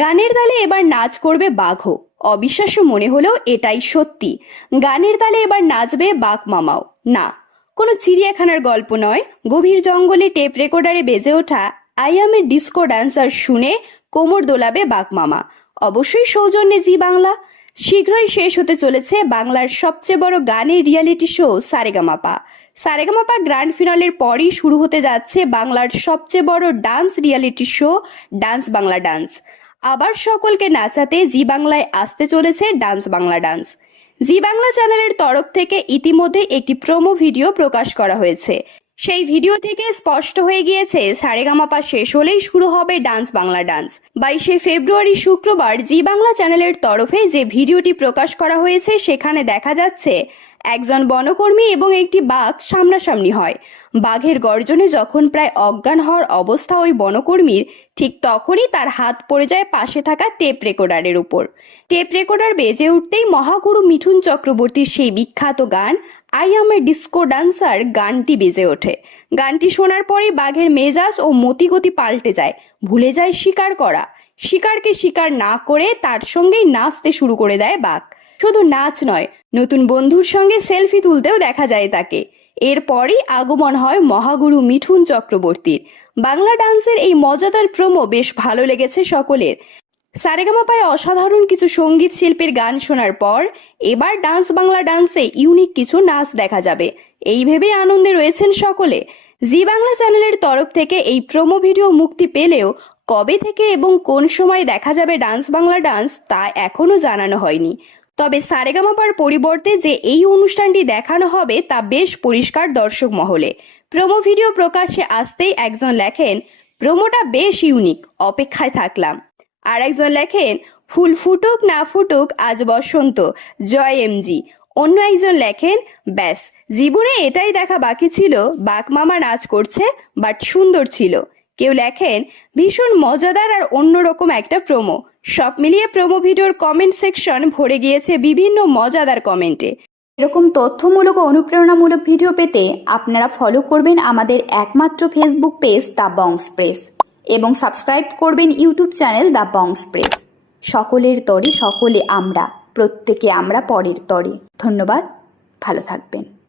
গানের তালে এবার নাচ করবে বাঘও। অবিশ্বাস্য মনে হলেও এটাই সত্যি। গানের তালে এবার নাচবে বাঘ মামাও। না, কোনো চিড়িয়াখানার গল্প নয়, গভীর জঙ্গলে টেপ রেকর্ডারে বেজে ওঠা I am A disco dancer শুনে কোমর দোলাবে বাঘ মামা। অবশ্যই সৌজন্যে জি বাংলা। শীঘ্রই শেষ হতে চলেছে বাংলার সবচেয়ে বড় গানের reality show Saregamapa. Saregamapa grand ফিনালের পরই শুরু হতে যাচ্ছে বাংলার সবচেয়ে বড় dance reality show dance Bangla dance. আবার সকলকে নাচাতে জি বাংলায় আসতে চলেছে dance Bangla dance. Zee Bangla চ্যানেলের তরফ থেকে ইতিমধ্যে একটি প্রোমো ভিডিও প্রকাশ করা হয়েছে। সেই ভিডিও থেকে স্পষ্ট হয়ে গিয়েছে সারেগামাপা শেষ হলেই শুরু হবে ডান্স বাংলা ডান্স। 22শে ফেব্রুয়ারি শুক্রবার জি বাংলা চ্যানেলের তরফে যে ভিডিওটি প্রকাশ করা হয়েছে সেখানে দেখা যাচ্ছে একজন বনকর্মী এবং একটি বাঘ সামনাসামনি হয়। বাঘের গর্জনে যখন প্রায় অজ্ঞান হওয়ার অবস্থা ওই বনকর্মীর, ঠিক তখনই তার হাত পড়ে যায় পাশে থাকা টেপ রেকর্ডারের উপর। টেপ রেকর্ডার বেজে উঠতেই মহাগুরু মিঠুন চক্রবর্তীর সেই বিখ্যাত গান I am A disco dancer গানটি বেজে ওঠে। গানটি শোনার পরেই বাঘের মেজাজ ও মতিগতি পাল্টে যায়, ভুলে যায় শিকার করা। শিকারকে শিকার না করে তার সঙ্গেই নাচতে শুরু করে দেয় বাঘ। শুধু নাচ নয়, নতুন বন্ধুর সঙ্গে সেলফি তুলতেও দেখা যায় তাকে। এরপরই আগমন হয় মহাগুরু মিঠুন চক্রবর্তীর। বাংলা ডান্সের এই মজাদার প্রোমো বেশ ভালো লেগেছে সকলের। সারেগামাপায় অসাধারণ কিছু সঙ্গীত শিল্পীর গান শোনার পর এবার ডান্স বাংলা ডান্সে ইউনিক কিছু নাচ দেখা যাবে, এই ভেবে আনন্দে রয়েছেন সকলে। জি বাংলা চ্যানেলের তরফ থেকে এই প্রোমো ভিডিও মুক্তি পেলেও কবে থেকে এবং কোন সময় দেখা যাবে ডান্স বাংলা ডান্স তা এখনো জানানো হয়নি। তবে সারেগামাপার পরিবর্তে যে এই অনুষ্ঠানটি দেখানো হবে তা বেশ পরিষ্কার দর্শক মহলে। প্রোমো ভিডিও প্রকাশ্যে আসতেই একজন লেখেন, প্রোমোটা বেশ ইউনিক, অপেক্ষায় থাকলাম। আর একজন লেখেন, ফুল ফুটুক না ফুটুক আজ বসন্ত, জয় এমজি। অন্য একজন লেখেন, ব্যাস জীবনে এটাই দেখা বাকি ছিল, বাঘ মামা নাচ করছে, বাট সুন্দর ছিল। কেউ লেখেন, ভীষণ মজাদার আর অন্যরকম একটা প্রোমো। সব মিলিয়ে প্রোমো ভিডিওর কমেন্ট সেকশন ভরে গিয়েছে বিভিন্ন মজাদার কমেন্টে। এরকম তথ্যমূলক ও অনুপ্রেরণামূলক ভিডিও পেতে আপনারা ফলো করবেন আমাদের একমাত্র ফেসবুক পেজ দ্য বংস প্রেস এবং সাবস্ক্রাইব করবেন ইউটিউব চ্যানেল দ্য বংস প্রেস। সকলের তরে সকলে আমরা, প্রত্যেকে আমরা পরের তরে। ধন্যবাদ, ভালো থাকবেন।